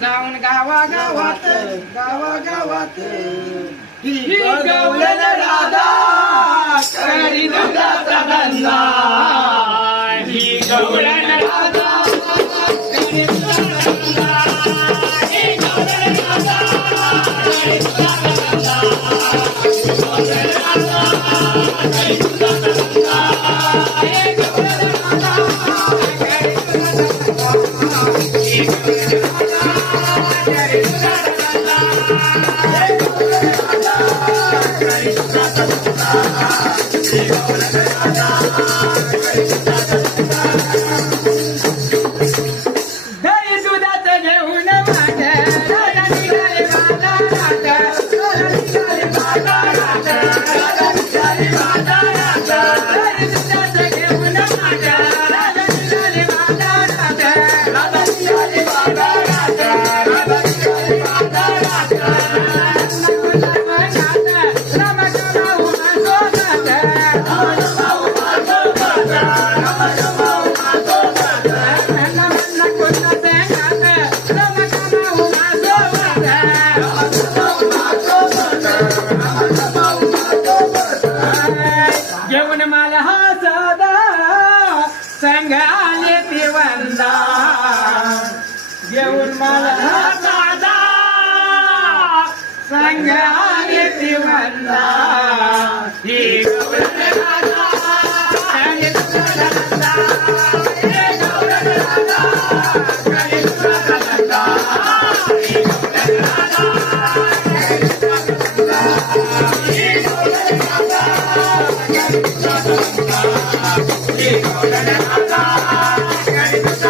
जाऊन गावागावात गावागावात ही गवळण राधा करी दुधाचा धंदा ही गवळण राधा करी दुधाचा धंदा ही गवळण राधा करी दुधाचा धंदा ही गवळण राधा करी दुधाचा धंदा ही गवळण राधा करी दुधाचा धंदा ही गवळण दही दुधाचं घेऊन माझ्या राजा निघाले बाजारात राजा निघाले बाजारात राजा निघाले बाजारात दही दुधाचं घेऊन माझ्या राजा निघाले बाजारात राजा निघाले बाजारात राजा निघाले बाजारात घेऊन मला हा सदा संग आले ते वंदा घेऊन मला हा सदा संग आले ते वंदा ही गवळण राधा करी दुधाचा धंदा ही गवळण राधा करी दुधाचा धंदा ही गवळण राधा करी दुधाचा धंदा ही गवळण राधा करी दुधाचा धंदा ही गवळण राधा करी दुधाचा